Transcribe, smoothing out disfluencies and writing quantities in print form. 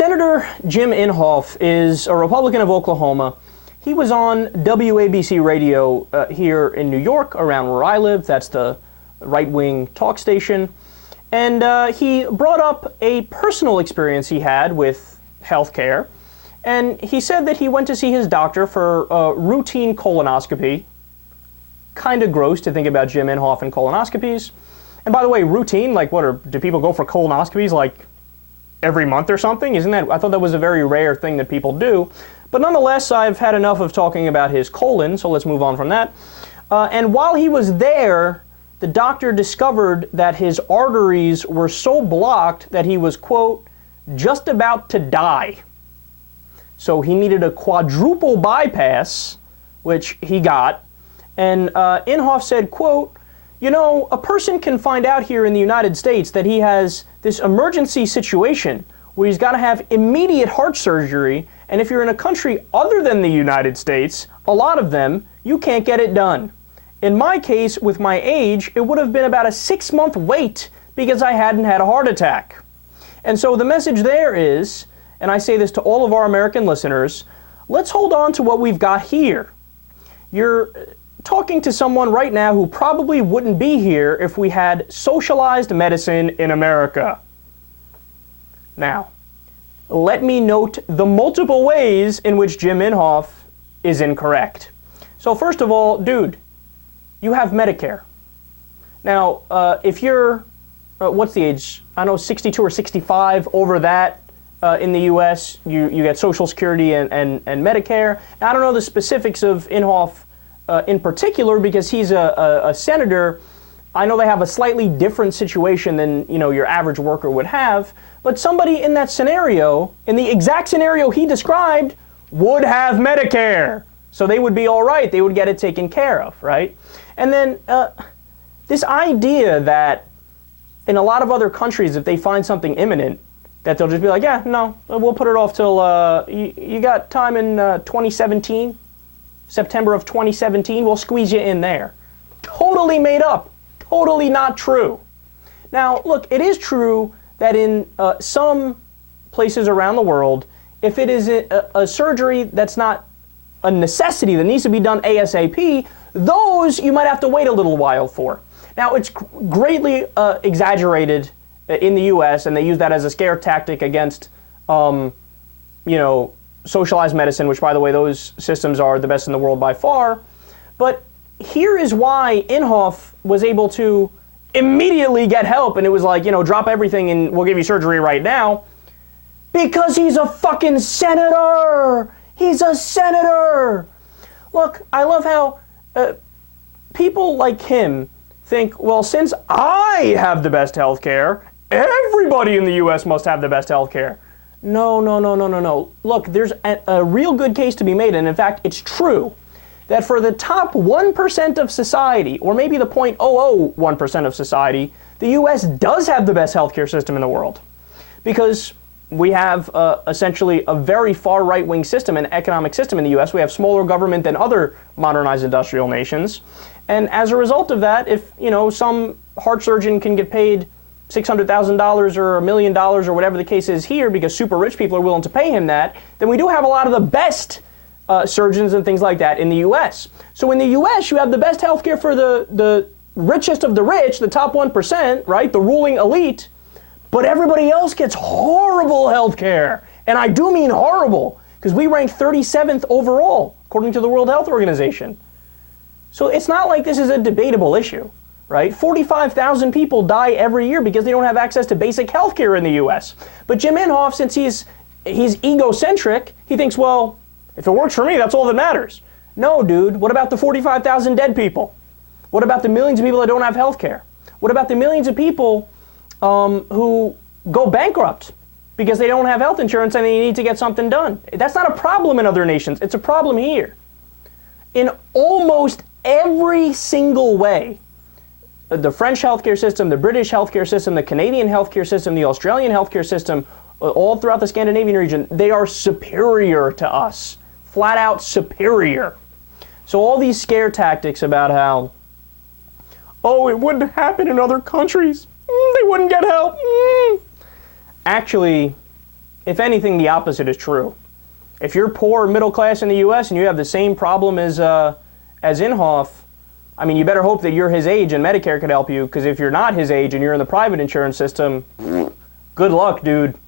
Senator Jim Inhofe is a Republican of Oklahoma. He was on WABC radio here in New York, around where I live. That's the right-wing talk station. And he brought up a personal experience he had with health care. And he said that he went to see his doctor for a routine colonoscopy. Kind of gross to think about Jim Inhofe and colonoscopies. And by the way, routine, like do people go for colonoscopies like every month or something? I thought that was a very rare thing that people do. But nonetheless, I've had enough of talking about his colon, so let's move on from that. And while he was there, the doctor discovered that his arteries were so blocked that he was, quote, just about to die. So he needed a quadruple bypass, which he got. And Inhofe said, quote, you know, a person can find out here in the United States that he has this emergency situation where he's got to have immediate heart surgery. And if you're in a country other than the United States, a lot of them, you can't get it done. In my case, with my age, it would have been about a 6-month wait because I hadn't had a heart attack. And so the message there is, and I say this to all of our American listeners, let's hold on to what we've got here. You're talking to someone right now who probably wouldn't be here if we had socialized medicine in America. Now, let me note the multiple ways in which Jim Inhofe is incorrect. So first of all, dude, you have Medicare. Now, if you're, what's the age? I know 62 or 65, over that in the U.S., you get Social Security and Medicare. Now, I don't know the specifics of Inhofe in particular because he's a senator. I know they have a slightly different situation than, you know, your average worker would have. But somebody in that scenario, in the exact scenario he described, would have Medicare. So they would be all right. They would get it taken care of, right? And then this idea that in a lot of other countries, if they find something imminent, that they'll just be like, yeah, no, we'll put it off till, you got time in 2017, September of 2017, we'll squeeze you in there. Totally made up. Totally not true. Now, look, it is true that in some places around the world, if it is a surgery that's not a necessity that needs to be done ASAP, those you might have to wait a little while for. Now, it's greatly exaggerated in the U.S., and they use that as a scare tactic against, you know, socialized medicine, which, by the way, those systems are the best in the world by far. But here is why Inhofe was able to immediately get help, and it was like, you know, drop everything and we'll give you surgery right now. Because he's a fucking senator! He's a senator! Look, I love how people like him think, well, since I have the best health care, everybody in the U.S. must have the best health care. No. Look, there's a real good case to be made, and in fact, it's true, that for the top 1% of society, or maybe the 0.001% of society, the U.S. does have the best healthcare system in the world. Because we have essentially a very far right-wing system, an economic system in the U.S. We have smaller government than other modernized industrial nations. And as a result of that, if, you know, some heart surgeon can get paid $600,000 or $1 million or whatever the case is here because super rich people are willing to pay him that, then we do have a lot of the best surgeons and things like that in the U.S. So in the U.S., you have the best healthcare for the richest of the rich, the top 1%, right, the ruling elite, but everybody else gets horrible healthcare. And I do mean horrible, because we rank 37th overall, according to the World Health Organization. So it's not like this is a debatable issue, right? 45,000 people die every year because they don't have access to basic healthcare in the U.S. But Jim Inhofe, since he's egocentric, he thinks, well, if it works for me, that's all that matters. No, dude, what about the 45,000 dead people? What about the millions of people that don't have health care? What about the millions of people who go bankrupt because they don't have health insurance and they need to get something done? That's not a problem in other nations. It's a problem here. In almost every single way, the French healthcare system, the British healthcare system, the Canadian healthcare system, the Australian healthcare system, all throughout the Scandinavian region, they are superior to us. Flat out superior. So all these scare tactics about how, oh, it wouldn't happen in other countries. They wouldn't get help. Actually, if anything, the opposite is true. If you're poor or middle class in the U.S. and you have the same problem as Inhofe, I mean, you better hope that you're his age and Medicare could help you, because if you're not his age and you're in the private insurance system, good luck, dude.